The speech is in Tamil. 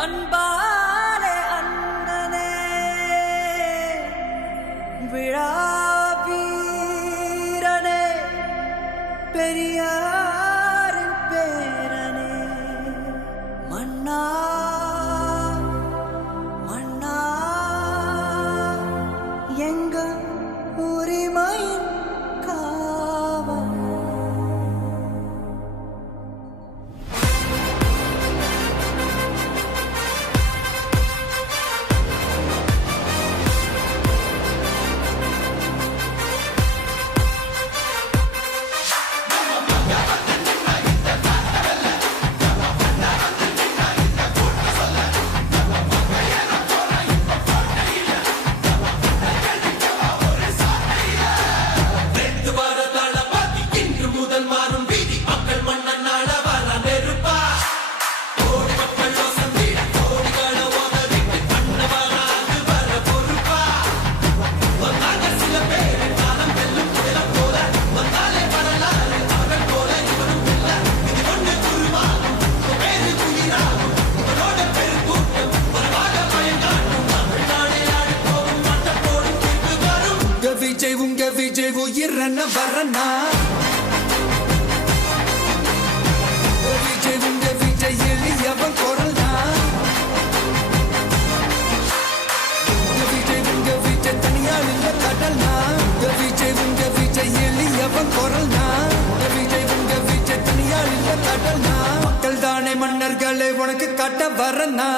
அன்பாலே அண்ணனே விழா வீரனே பெரியாரின் பேரனே மன்னா மன்னா எங்க உரிமையின் காவல் உங்க விஜய் உயிரன வரனா விஜய் உங்க விஜய் எளியவன் குரல்னா விஜய் உங்க விஜய் தனியால் இல்ல கடல்னா விஜய் உங்க விஜய் எளியவன் குரல்னா விஜய் உங்க விஜய் தனியால் இல்ல கடல்னா மக்கள் தானே மன்னர்களே உனக்கு காட்ட வரனா